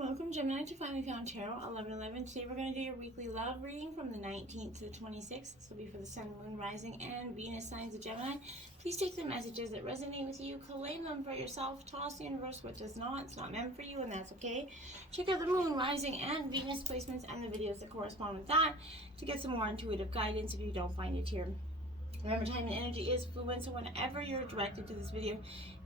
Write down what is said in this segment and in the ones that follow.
Welcome, Gemini, to Finally Found Tarot 1111. Today we're going to do your weekly love reading from the 19th to the 26th. This will be for the Sun, Moon, Rising, and Venus signs of Gemini. Please take the messages that resonate with you, claim them for yourself, toss the universe what does not. It's not meant for you, and that's okay. Check out the Moon, Rising, and Venus placements and the videos that correspond with that to get some more intuitive guidance if you don't find it here. Remember, time and energy is fluid, so whenever you're directed to this video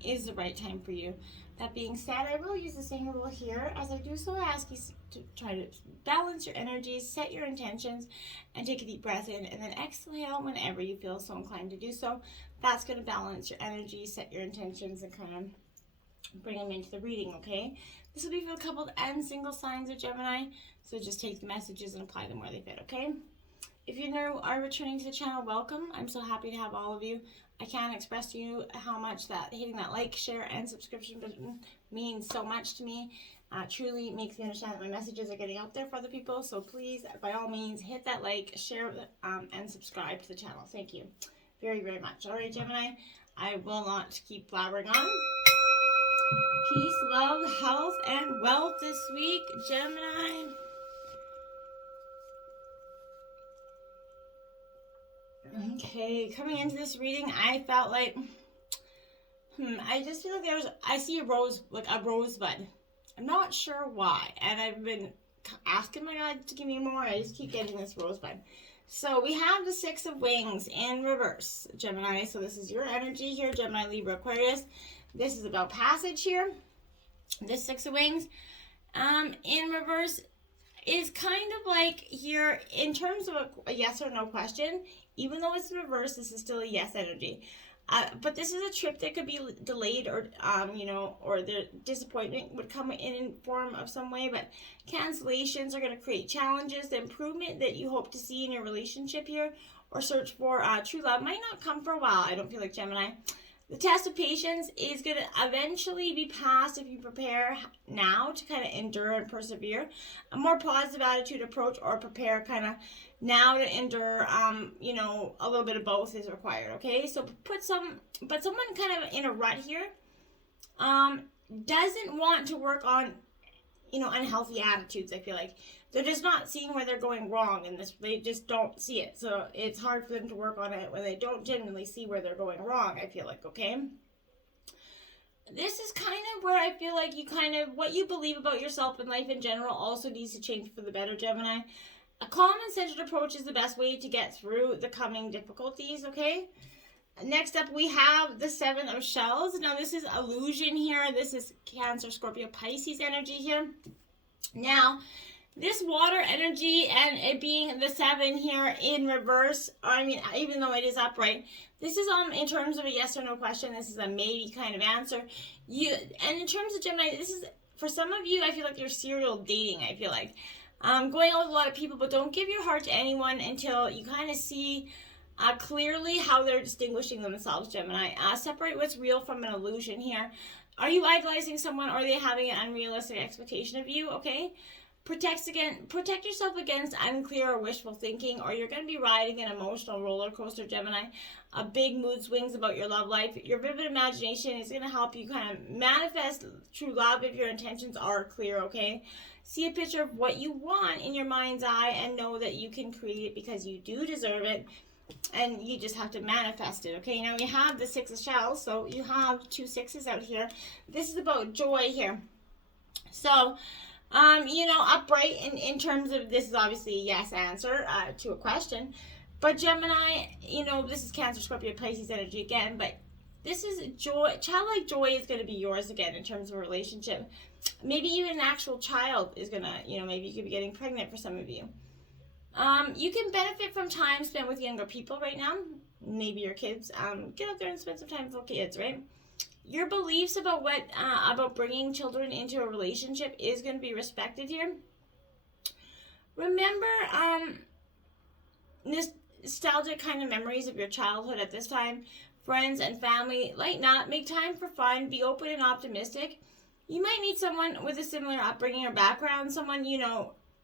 is the right time for you. That being said, I will use the same rule here. As I do so, I ask you to try to balance your energies, set your intentions, and take a deep breath in, and then exhale whenever you feel so inclined to do so. That's going to balance your energy, set your intentions, and kind of bring them into the reading, okay? This will be for the coupled and single signs of Gemini, so just take the messages and apply them where they fit, okay? If you are returning to the channel, welcome. I'm so happy to have all of you. I can't express to you how much that hitting that like, share, and subscription button means so much to me. Truly makes me understand that my messages are getting out there for other people. So please, by all means, hit that like, share, and subscribe to the channel. Thank you very, very much. All right, Gemini, I will not keep blabbering on. Peace, love, health, and wealth this week, Gemini. Okay, coming into this reading, I felt like, I just feel like I see a rosebud. I'm not sure why, and I've been asking my God to give me more. I just keep getting this rosebud. So we have the Six of Wings in reverse, Gemini. So this is your energy here, Gemini, Libra, Aquarius. This is about passage here. This Six of Wings in reverse is kind of like here in terms of a yes or no question. Even though it's in reverse, this is still a yes energy. But this is a trip that could be delayed or, or the disappointment would come in form of some way. But cancellations are going to create challenges. The improvement that you hope to see in your relationship here or search for true love might not come for a while, I don't feel like, Gemini. The test of patience is going to eventually be passed if you prepare now to kind of endure and persevere. A more positive attitude approach or prepare kind of now to endure, a little bit of both is required, okay? So someone kind of in a rut here doesn't want to work on, unhealthy attitudes, I feel like. They're just not seeing where they're going wrong in this. They just don't see it. So it's hard for them to work on it when they don't genuinely see where they're going wrong, I feel like, okay? This is kind of where I feel like what you believe about yourself and life in general also needs to change for the better, Gemini. A calm and centered approach is the best way to get through the coming difficulties, okay? Next up, we have the Seven of Shells. Now, this is illusion here. This is Cancer, Scorpio, Pisces energy here. Now, this water energy and it being the seven here in reverse, even though it is upright, this is in terms of a yes or no question. This is a maybe kind of answer. And in terms of Gemini, this is, for some of you, I feel like you're serial dating, I feel like. Going out with a lot of people, but don't give your heart to anyone until you kind of see clearly how they're distinguishing themselves, Gemini. Separate what's real from an illusion here. Are you idolizing someone, or are they having an unrealistic expectation of you, okay? Protect yourself against unclear or wishful thinking, or you're going to be riding an emotional roller coaster, Gemini. Big mood swings about your love life. Your vivid imagination is going to help you kind of manifest true love if your intentions are clear, okay? See a picture of what you want in your mind's eye and know that you can create it because you do deserve it, and you just have to manifest it, okay? Now we have the Six of Shells, so you have two sixes out here. This is about joy here. So, upright in terms of, this is obviously a yes answer to a question. But Gemini, this is Cancer, Scorpio, Pisces energy again, but this is joy. Childlike joy is going to be yours again in terms of a relationship. Maybe even an actual child is going to, maybe you could be getting pregnant for some of you. You can benefit from time spent with younger people right now. Maybe your kids. Get out there and spend some time with kids, right? Your beliefs about about bringing children into a relationship is going to be respected here. Remember, nostalgic kind of memories of your childhood at this time. Friends and family, lighten up, make time for fun, be open and optimistic. You might meet someone with a similar upbringing or background, someone you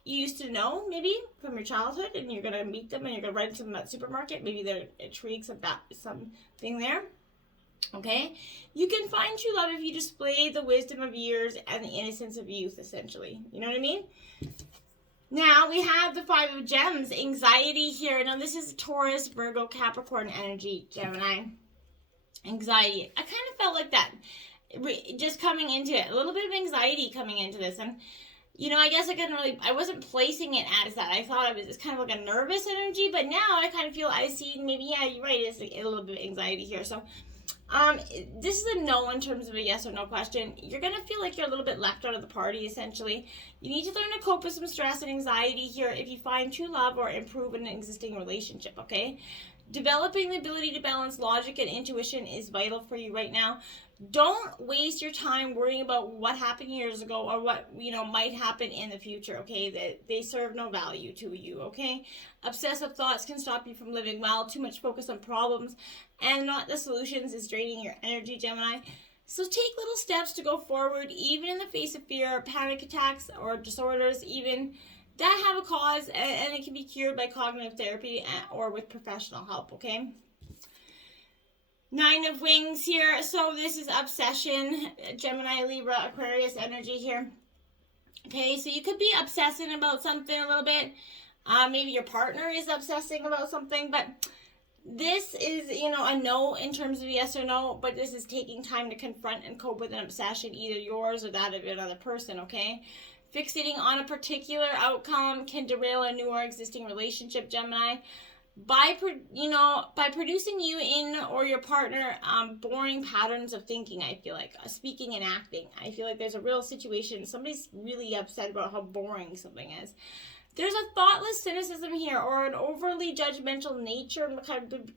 used to know, maybe from your childhood, and you're going to meet them and you're going to run into them at the supermarket. Maybe they're intrigued about something there. Okay? You can find true love if you display the wisdom of years and the innocence of youth, essentially. You know what I mean? Now, we have the Five of Gems, anxiety here. Now, this is Taurus, Virgo, Capricorn energy, Gemini. Anxiety. I kind of felt like that just coming into it. A little bit of anxiety coming into this. And, I guess I wasn't placing it as that. I thought it was just kind of like a nervous energy. But now I kind of feel I see maybe, yeah, you're right. It's a little bit of anxiety here. So, this is a no in terms of a yes or no question. You're going to feel like you're a little bit left out of the party, essentially. You need to learn to cope with some stress and anxiety here if you find true love or improve an existing relationship, okay? Developing the ability to balance logic and intuition is vital for you right now. Don't waste your time worrying about what happened years ago or what, might happen in the future, okay? They serve no value to you, okay? Obsessive thoughts can stop you from living well. Too much focus on problems and not the solutions is draining your energy, Gemini. So take little steps to go forward, even in the face of fear, panic attacks, or disorders, even that have a cause, and it can be cured by cognitive therapy or with professional help, okay? Nine of Wings here. So this is obsession, Gemini, Libra, Aquarius energy here. Okay, so you could be obsessing about something a little bit. Maybe your partner is obsessing about something, but this is, a no in terms of yes or no, but this is taking time to confront and cope with an obsession, either yours or that of another person, okay? Fixating on a particular outcome can derail a new or existing relationship, Gemini. By producing you in or your partner boring patterns of thinking, I feel like, speaking and acting. I feel like there's a real situation. Somebody's really upset about how boring something is. There's a thoughtless cynicism here or an overly judgmental nature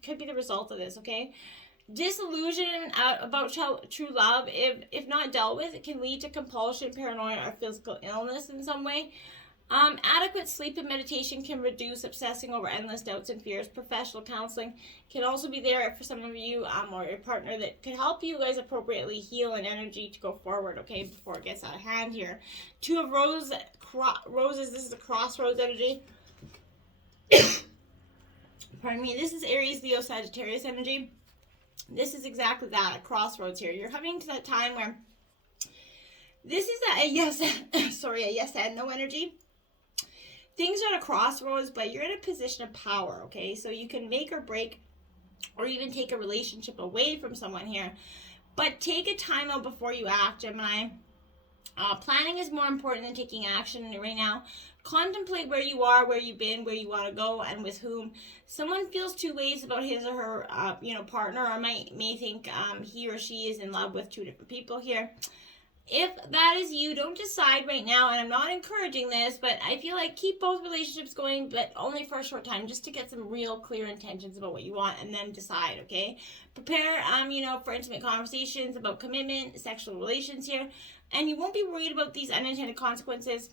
could be the result of this, okay? Disillusion about true love, if not dealt with, it can lead to compulsion, paranoia, or physical illness in some way. Adequate sleep and meditation can reduce obsessing over endless doubts and fears. Professional counseling can also be there for some of you or your partner that can help you guys appropriately heal and energy to go forward, okay, before it gets out of hand here. Two of Roses, this is a crossroads energy. Pardon me, this is Aries, Leo, Sagittarius energy. This is exactly that, a crossroads here. You're coming to that time where this is a yes and no energy. Things are at a crossroads, but you're in a position of power, okay? So you can make or break or even take a relationship away from someone here. But take a time out before you act, Gemini. Planning is more important than taking action right now. Contemplate where you are, where you've been, where you want to go, and with whom. Someone feels two ways about his or her, partner, or may think he or she is in love with two different people here. If that is you, don't decide right now, and I'm not encouraging this, but I feel like keep both relationships going, but only for a short time, just to get some real clear intentions about what you want, and then decide, okay? Prepare, for intimate conversations about commitment, sexual relations here, and you won't be worried about these unintended consequences,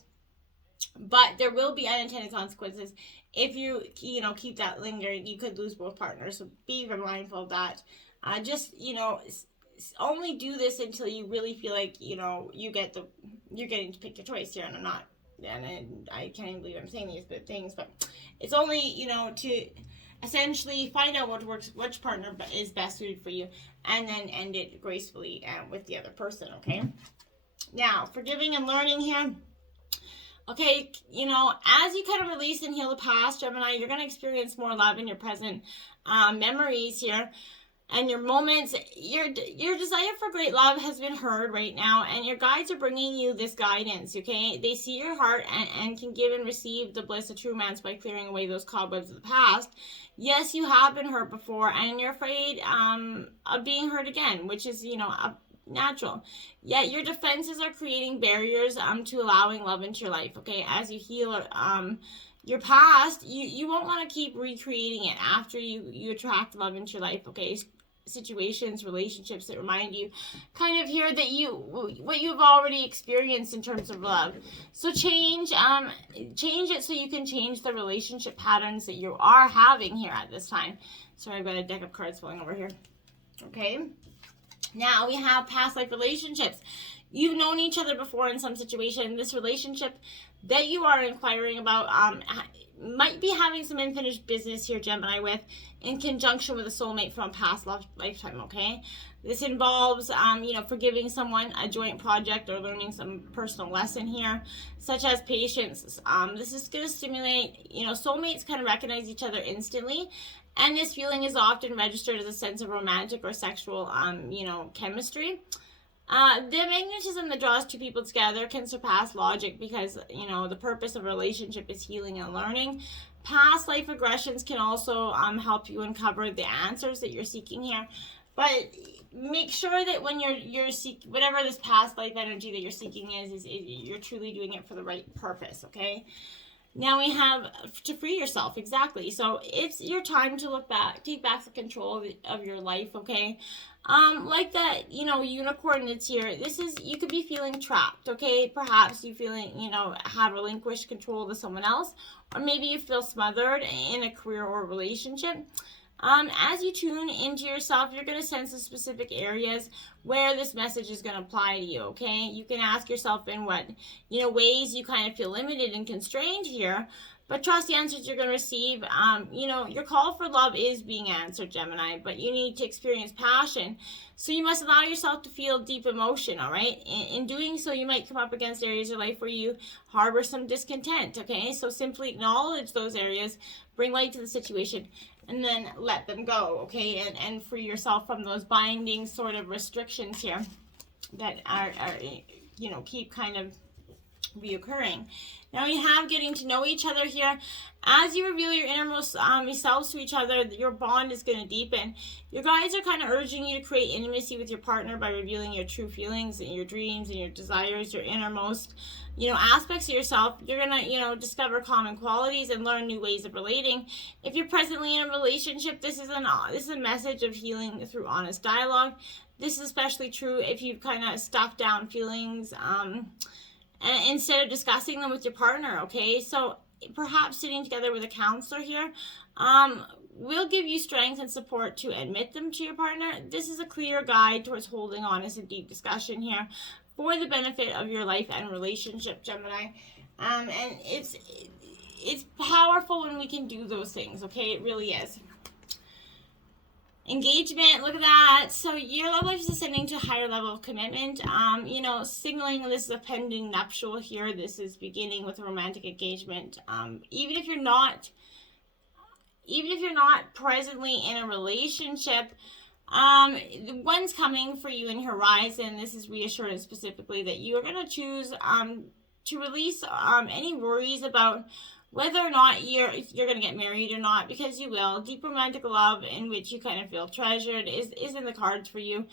but there will be unintended consequences if you, keep that lingering. You could lose both partners, so be mindful of that. Only do this until you really feel like, you're getting to pick your choice here, and I can't even believe I'm saying these things, but it's only, to essentially find out which partner is best suited for you, and then end it gracefully with the other person, okay? Now, forgiving and learning here. Okay, as you kind of release and heal the past, Gemini, you're going to experience more love in your present memories here. And your moments, your desire for great love has been heard right now, and your guides are bringing you this guidance, okay? They see your heart and can give and receive the bliss of true romance by clearing away those cobwebs of the past. Yes, you have been hurt before, and you're afraid of being hurt again, which is, natural. Yet your defenses are creating barriers to allowing love into your life, okay? As you heal your past, you won't want to keep recreating it after you attract love into your life, okay? Situations, relationships that remind you kind of here that what you've already experienced in terms of love. So change it so you can change the relationship patterns that you are having here at this time. Sorry, I've got a deck of cards falling over here. Okay. Now we have past life relationships. You've known each other before in some situation. This relationship that you are inquiring about might be having some unfinished business here, Gemini, with in conjunction with a soulmate from a past lifetime, okay? This involves, forgiving someone, a joint project, or learning some personal lesson here, such as patience. This is going to stimulate, soulmates kind of recognize each other instantly, and this feeling is often registered as a sense of romantic or sexual, chemistry. The magnetism that draws two people together can surpass logic because, the purpose of a relationship is healing and learning. Past life regressions can also help you uncover the answers that you're seeking here. But make sure that when you're seeking, whatever this past life energy that you're seeking is you're truly doing it for the right purpose, okay? Now we have to free yourself, exactly. So it's your time to look back, take back the control of your life, okay? Like that, unicorn that's here, you could be feeling trapped, okay? Perhaps you feeling, have relinquished control to someone else, or maybe you feel smothered in a career or relationship. As you tune into yourself, you're going to sense the specific areas where this message is going to apply to you, okay? You can ask yourself in what, ways you kind of feel limited and constrained here, but trust the answers you're going to receive. Your call for love is being answered, Gemini, but you need to experience passion. So you must allow yourself to feel deep emotion, all right? In doing so, you might come up against areas of life where you harbor some discontent, okay? So simply acknowledge those areas, bring light to the situation, and then let them go, okay? And free yourself from those binding sort of restrictions here that are keep kind of reoccurring. Now we have getting to know each other here. As you reveal your innermost selves to each other, your bond is going to deepen. Your guides are kind of urging you to create intimacy with your partner by revealing your true feelings and your dreams and your desires, your innermost, aspects of yourself. You're going to, discover common qualities and learn new ways of relating. If you're presently in a relationship, this is a message of healing through honest dialogue. This is especially true if you've kind of stuffed down feelings, and instead of discussing them with your partner, okay? So perhaps sitting together with a counselor here will give you strength and support to admit them to your partner. This is a clear guide towards holding honest and deep discussion here for the benefit of your life and relationship, Gemini. And it's powerful when we can do those things, okay? It really is. Engagement, look at that. So your love life is ascending to a higher level of commitment. Signaling this is a pending nuptial here. This is beginning with a romantic engagement. Even if you're not presently in a relationship, one's coming for you in horizon. This is reassurance specifically that you are going to choose to release any worries about whether or not you're going to get married or not, because you will. Deep romantic love in which you kind of feel treasured is in the cards for you.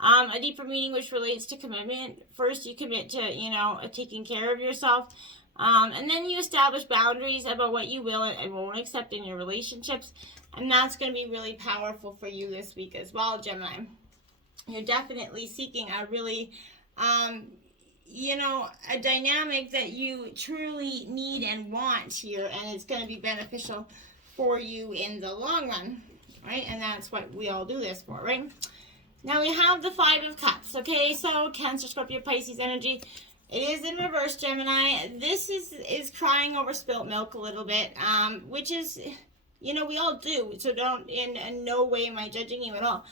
A deeper meaning which relates to commitment. First, you commit to, taking care of yourself. And then you establish boundaries about what you will and won't accept in your relationships. And that's going to be really powerful for you this week as well, Gemini. You're definitely seeking a really, a dynamic that you truly need and want here, and it's going to be beneficial for you in the long run, right? And that's what we all do this for, right? Now we have the Five of Cups, okay? So Cancer, Scorpio, Pisces energy. It is in reverse, Gemini. This is crying over spilt milk a little bit, which is, we all do. So don't, in no way am I judging you at all.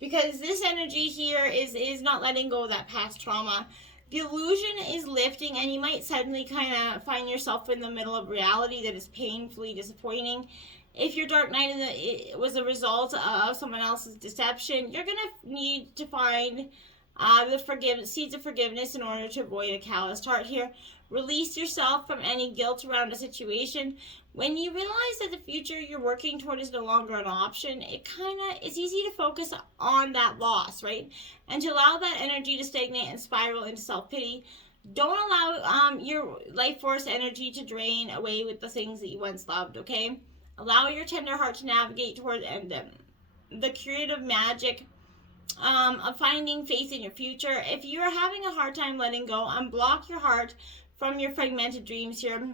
Because this energy here is not letting go of that past trauma. The illusion is lifting, and you might suddenly kind of find yourself in the middle of reality that is painfully disappointing. If your dark night it was a result of someone else's deception, you're going to need to find the seeds of forgiveness in order to avoid a calloused heart here. Release yourself from any guilt around a situation. When you realize that the future you're working toward is no longer an option, it's easy to focus on that loss, right? And to allow that energy to stagnate and spiral into self-pity. Don't allow your life force energy to drain away with the things that you once loved, okay? Allow your tender heart to navigate toward the creative magic of finding faith in your future. If you are having a hard time letting go, unblock your heart from your fragmented dreams here.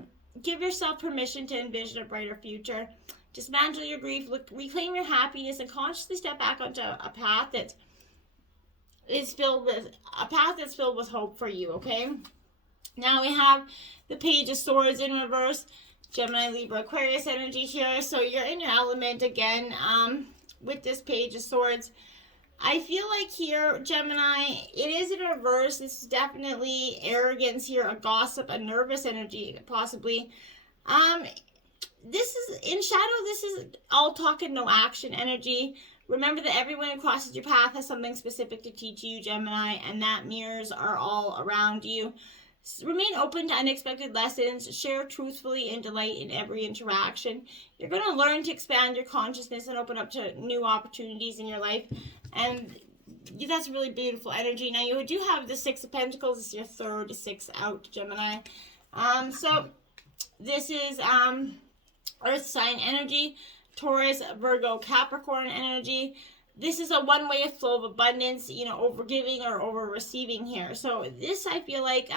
Give yourself permission to envision a brighter future. Dismantle your grief, reclaim your happiness, and consciously step back onto a path that's filled with hope for you, okay? Now we have the Page of Swords in reverse. Gemini, Libra, Aquarius energy here. So you're in your element again with this Page of Swords. I feel like here, Gemini, it is in reverse. This is definitely arrogance here, a gossip, a nervous energy, possibly. This is, in shadow, this is all talk and no action energy. Remember that everyone who crosses your path has something specific to teach you, Gemini, and that mirrors are all around you. Remain open to unexpected lessons. Share truthfully and delight in every interaction. You're going to learn to expand your consciousness and open up to new opportunities in your life. And that's really beautiful energy. Now, you do have the Six of Pentacles. This is your third six out, Gemini. So this is Earth sign energy. Taurus, Virgo, Capricorn energy. This is a one-way flow of abundance, you know, over giving or over receiving here. So this, I feel like,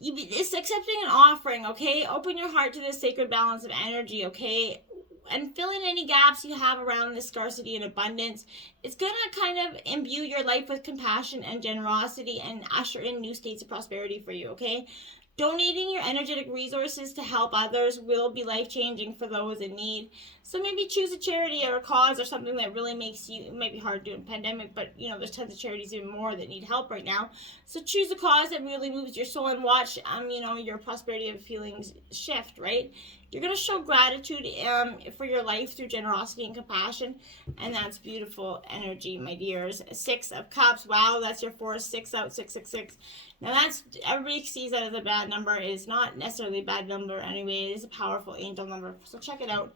it's accepting an offering, okay? Open your heart to this sacred balance of energy, okay? And fill in any gaps you have around this scarcity and abundance. It's going to kind of imbue your life with compassion and generosity and usher in new states of prosperity for you, okay? Donating your energetic resources to help others will be life-changing for those in need. So maybe choose a charity or a cause or something that really makes you, it might be hard to do in a pandemic, but you know, there's tons of charities even more that need help right now. So choose a cause that really moves your soul and watch, you know, your prosperity of feelings shift, right? You're going to show gratitude for your life through generosity and compassion, and that's beautiful energy, my dears. Six of Cups, wow, that's your 4, 6 out, 666. Now that's, everybody sees that as a bad number. It is not necessarily a bad number anyway. It is a powerful angel number, so check it out.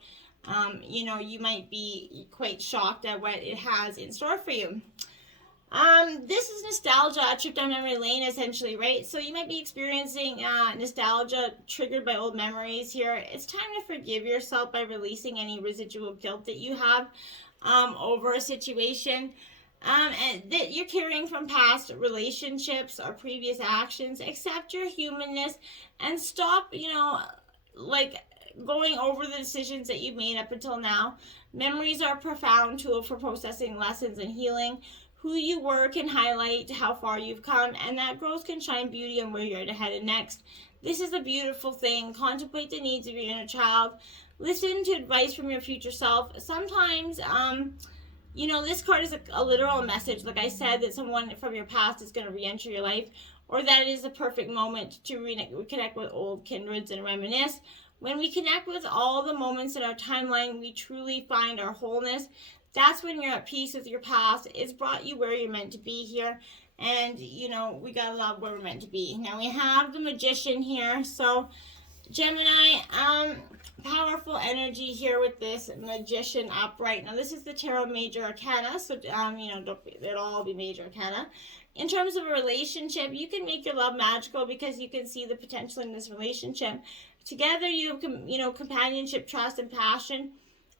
You know, you might be quite shocked at what it has in store for you. This is nostalgia, a trip down memory lane, essentially, right? So you might be experiencing nostalgia triggered by old memories here. It's time to forgive yourself by releasing any residual guilt that you have over a situation and that you're carrying from past relationships or previous actions. Accept your humanness and stop, you know, like going over the decisions that you've made up until now. Memories are a profound tool for processing lessons and healing. Who you were can highlight how far you've come, and that growth can shine beauty on where you're headed next. This is a beautiful thing. Contemplate the needs of your inner child. Listen to advice from your future self. Sometimes, you know, this card is a literal message, like I said, that someone from your past is going to re-enter your life, or that it is the perfect moment to reconnect with old kindreds and reminisce. When we connect with all the moments in our timeline, we truly find our wholeness. That's when you're at peace with your past. It's brought you where you're meant to be here. And, you know, we gotta love where we're meant to be. Now we have the Magician here. So, Gemini, powerful energy here with this Magician upright. Now this is the Tarot Major Arcana. So, you know, it'll all be Major Arcana. In terms of a relationship, you can make your love magical because you can see the potential in this relationship. Together, you have, you know, companionship, trust, and passion.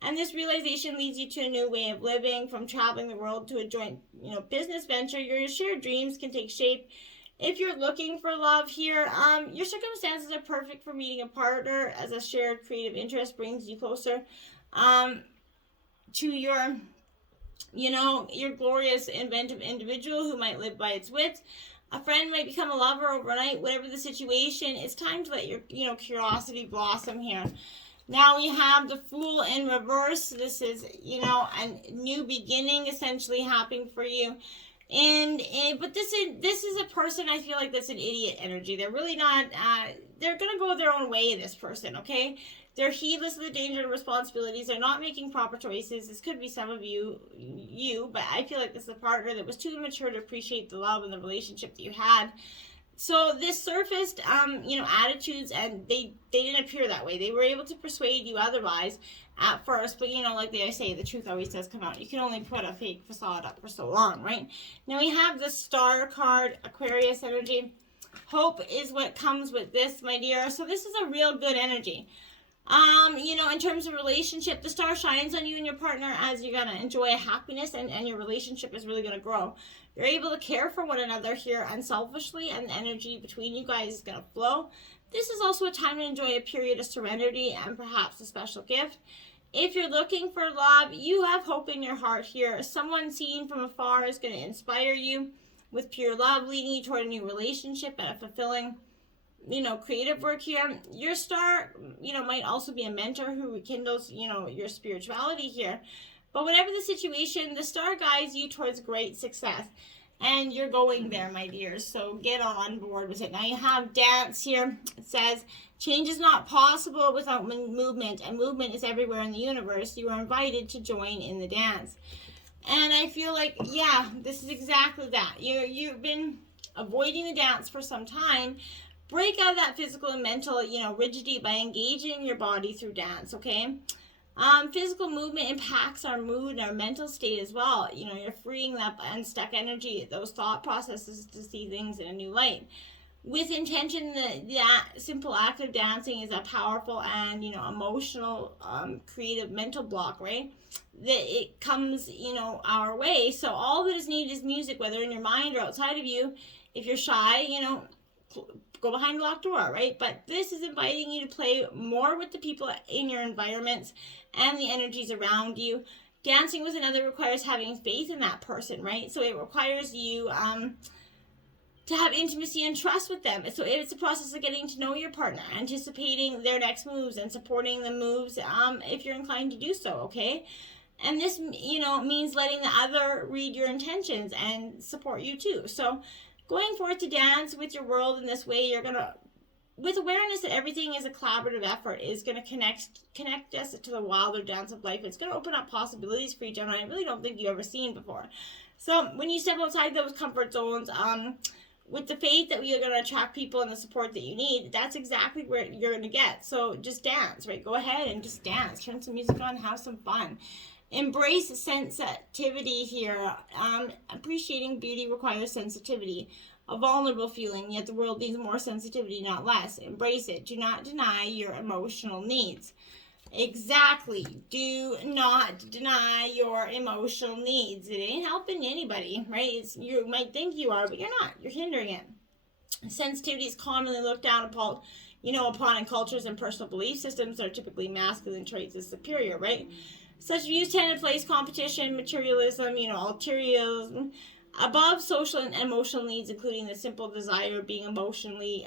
And this realization leads you to a new way of living, from traveling the world to a joint, you know, business venture. Your shared dreams can take shape. If you're looking for love here, your circumstances are perfect for meeting a partner, as a shared creative interest brings you closer to your, you know, your glorious, inventive individual who might live by its wits. A friend might become a lover overnight. Whatever the situation, it's time to let your, you know, curiosity blossom here. Now we have the Fool in reverse. This is, you know, a new beginning essentially happening for you. But this is a person, I feel like, that's an idiot energy. They're really not, they're going to go their own way, this person, okay? They're heedless of the danger and responsibilities. They're not making proper choices. This could be some of you, but I feel like this is a partner that was too immature to appreciate the love and the relationship that you had. So this surfaced, you know, attitudes, and they didn't appear that way. They were able to persuade you otherwise at first, but, you know, like they say, the truth always does come out. You can only put a fake facade up for so long, right? Now we have the Star card, Aquarius energy. Hope is what comes with this, my dear. So this is a real good energy. You know, in terms of relationship, the star shines on you and your partner as you're going to enjoy a happiness, and your relationship is really going to grow. You're able to care for one another here unselfishly, and the energy between you guys is going to flow. This is also a time to enjoy a period of serenity and perhaps a special gift. If you're looking for love, you have hope in your heart here. Someone seen from afar is going to inspire you with pure love, leading you toward a new relationship and a fulfilling creative work here. Your star, might also be a mentor who rekindles, your spirituality here. But whatever the situation, the star guides you towards great success. And you're going there, my dears. So get on board with it. Now you have dance here. It says, change is not possible without movement, and movement is everywhere in the universe. You are invited to join in the dance. And I feel like, yeah, this is exactly that. You've been avoiding the dance for some time. Break out of that physical and mental, rigidity by engaging your body through dance, okay? Physical movement impacts our mood and our mental state as well. You're freeing that unstuck energy, those thought processes, to see things in a new light. With intention, that simple act of dancing is a powerful and, emotional, creative mental block, right? That it comes, our way. So all that is needed is music, whether in your mind or outside of you. If you're shy, go behind a locked door, right? But this is inviting you to play more with the people in your environments and the energies around you. Dancing with another requires having faith in that person, right? So it requires you to have intimacy and trust with them. So it's a process of getting to know your partner, anticipating their next moves and supporting the moves if you're inclined to do so, okay? And this, means letting the other read your intentions and support you too. So going forth to dance with your world in this way, you're going to, with awareness that everything is a collaborative effort, is going to connect us to the wilder dance of life. It's going to open up possibilities for you, Gemini, I really don't think you've ever seen before. So when you step outside those comfort zones, with the faith that you're going to attract people and the support that you need, that's exactly where you're going to get. So just dance, right? Go ahead and just dance. Turn some music on, have some fun. Embrace sensitivity here. Appreciating beauty requires sensitivity. A vulnerable feeling, yet the world needs more sensitivity, not less. Embrace it. Do not deny your emotional needs. Exactly. Do not deny your emotional needs. It ain't helping anybody, right? You might think you are, but you're not. You're hindering it. Sensitivity is commonly looked down upon, in cultures and personal belief systems that are typically masculine traits as superior, right? Such views tend to place competition, materialism, altruism above social and emotional needs, including the simple desire of being emotionally,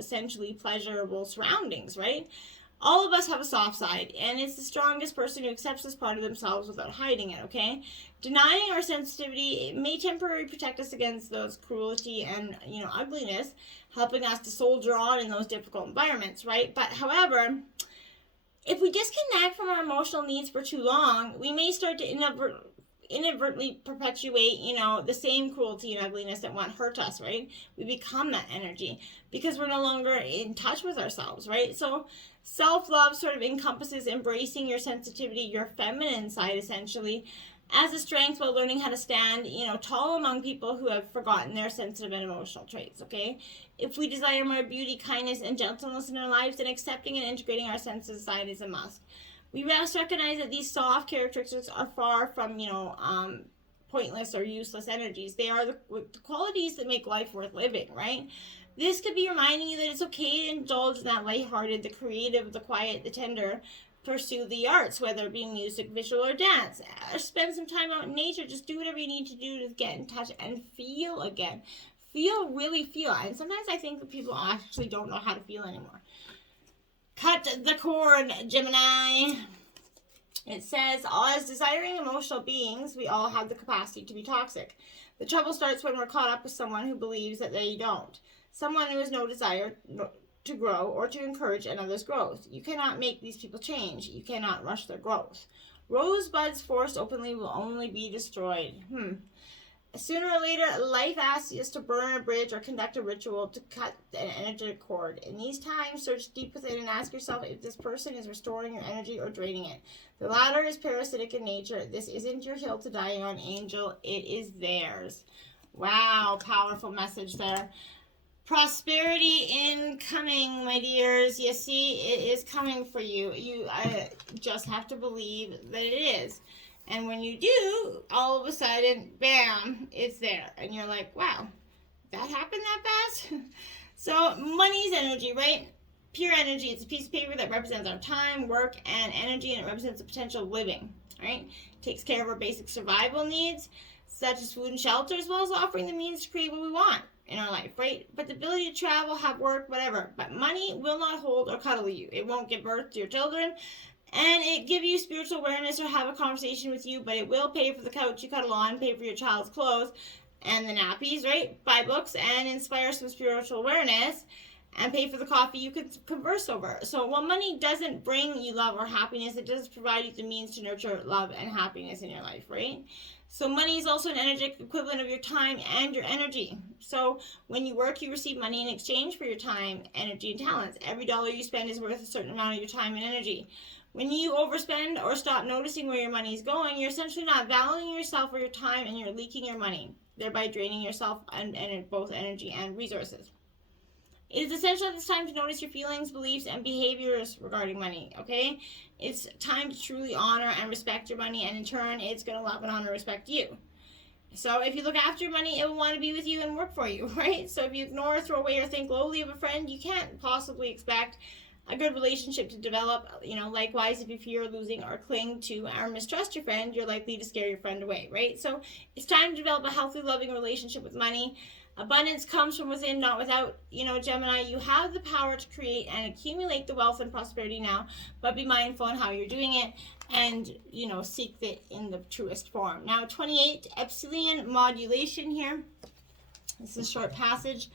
essentially pleasurable surroundings, right? All of us have a soft side, and it's the strongest person who accepts this part of themselves without hiding it, okay? Denying our sensitivity, it may temporarily protect us against those cruelty and, ugliness, helping us to soldier on in those difficult environments, right? But, however, if we disconnect from our emotional needs for too long, we may start to inadvertently perpetuate, the same cruelty and ugliness that once hurt us, right? We become that energy because we're no longer in touch with ourselves, right? So self-love sort of encompasses embracing your sensitivity, your feminine side, essentially, as a strength while learning how to stand, tall among people who have forgotten their sensitive and emotional traits, okay? If we desire more beauty, kindness, and gentleness in our lives, then accepting and integrating our sensitive side is a must. We must recognize that these soft characteristics are far from, pointless or useless energies. They are the qualities that make life worth living, right? This could be reminding you that it's okay to indulge in that lighthearted, the creative, the quiet, the tender, pursue the arts, whether it be music, visual, or dance. Or spend some time out in nature. Just do whatever you need to do to get in touch and feel again. Really feel. And sometimes I think that people actually don't know how to feel anymore. Cut the cord, Gemini. It says, as desiring emotional beings, we all have the capacity to be toxic. The trouble starts when we're caught up with someone who believes that they don't. Someone who has no desire to grow or to encourage another's growth. You cannot make these people change. You cannot rush their growth. Rosebuds forced openly will only be destroyed. Sooner or later, life asks us to burn a bridge or conduct a ritual to cut an energetic cord. In these times, search deep within and ask yourself if this person is restoring your energy or draining it. The latter is parasitic in nature. This isn't your hill to die on, angel. It is theirs. Wow, powerful message there. Prosperity incoming, my dears. You see, it is coming for you. You just have to believe that it is. And when you do, all of a sudden, bam, it's there. And you're like, wow, that happened that fast? So money's energy, right? Pure energy. It's a piece of paper that represents our time, work, and energy, and it represents the potential of living, right? Takes care of our basic survival needs, such as food and shelter, as well as offering the means to create what we want. in our life, right? But the ability to travel, have work, whatever. But money will not hold or cuddle you. It won't give birth to your children. And it give you spiritual awareness or have a conversation with you, but it will pay for the couch you cuddle on, pay for your child's clothes and the nappies, right? Buy books and inspire some spiritual awareness and pay for the coffee you could converse over. So while money doesn't bring you love or happiness, it does provide you the means to nurture love and happiness in your life, right? So money is also an energetic equivalent of your time and your energy. So when you work, you receive money in exchange for your time, energy, and talents. Every dollar you spend is worth a certain amount of your time and energy. When you overspend or stop noticing where your money is going, you're essentially not valuing yourself or your time, and you're leaking your money, thereby draining yourself and both energy and resources. It is essential at this time to notice your feelings, beliefs, and behaviors regarding money, okay? It's time to truly honor and respect your money, and in turn, it's going to love and honor and respect you. So if you look after your money, it will want to be with you and work for you, right? So if you ignore, throw away, or think lowly of a friend, you can't possibly expect a good relationship to develop. Likewise, if you fear losing or cling to or mistrust your friend, you're likely to scare your friend away, right? So it's time to develop a healthy, loving relationship with money. Abundance comes from within, not without. Gemini, you have the power to create and accumulate the wealth and prosperity now, but be mindful on how you're doing it and, seek it in the truest form. Now, 28, Epsilon modulation here. This is a short passage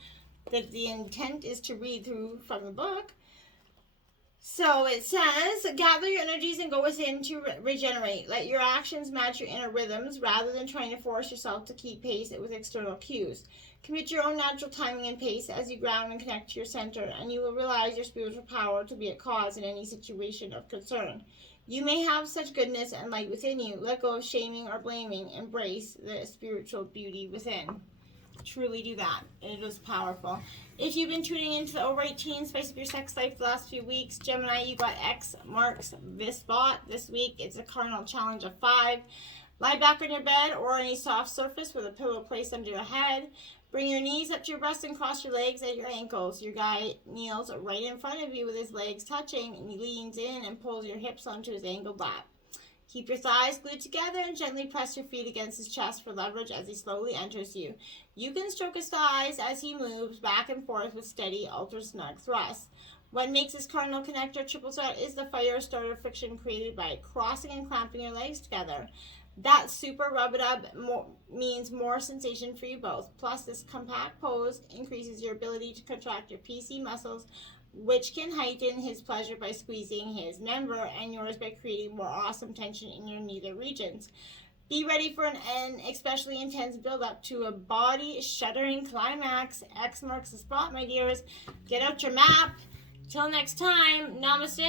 that the intent is to read through from the book. So it says, gather your energies and go within to regenerate. Let your actions match your inner rhythms rather than trying to force yourself to keep pace with external cues. Commit your own natural timing and pace as you ground and connect to your center, and you will realize your spiritual power to be a cause in any situation of concern. You may have such goodness and light within you. Let go of shaming or blaming. Embrace the spiritual beauty within. Truly do that. It is powerful. If you've been tuning into the Over 18 Spice Up Your Sex Life the last few weeks, Gemini, you got X marks this spot. This week, it's a cardinal challenge of 5. Lie back on your bed or any soft surface with a pillow placed under your head. Bring your knees up to your breast and cross your legs at your ankles. Your guy kneels right in front of you with his legs touching, and he leans in and pulls your hips onto his angled lap. Keep your thighs glued together and gently press your feet against his chest for leverage as he slowly enters you. You can stroke his thighs as he moves back and forth with steady, ultra-snug thrusts. What makes this cardinal connector triple threat is the fire starter friction created by crossing and clamping your legs together. That super rub-a-dub means more sensation for you both. Plus, this compact pose increases your ability to contract your PC muscles, which can heighten his pleasure by squeezing his member and yours by creating more awesome tension in your nether regions. Be ready for an especially intense build-up to a body-shuddering climax. X marks the spot, my dears. Get out your map. Till next time, namaste.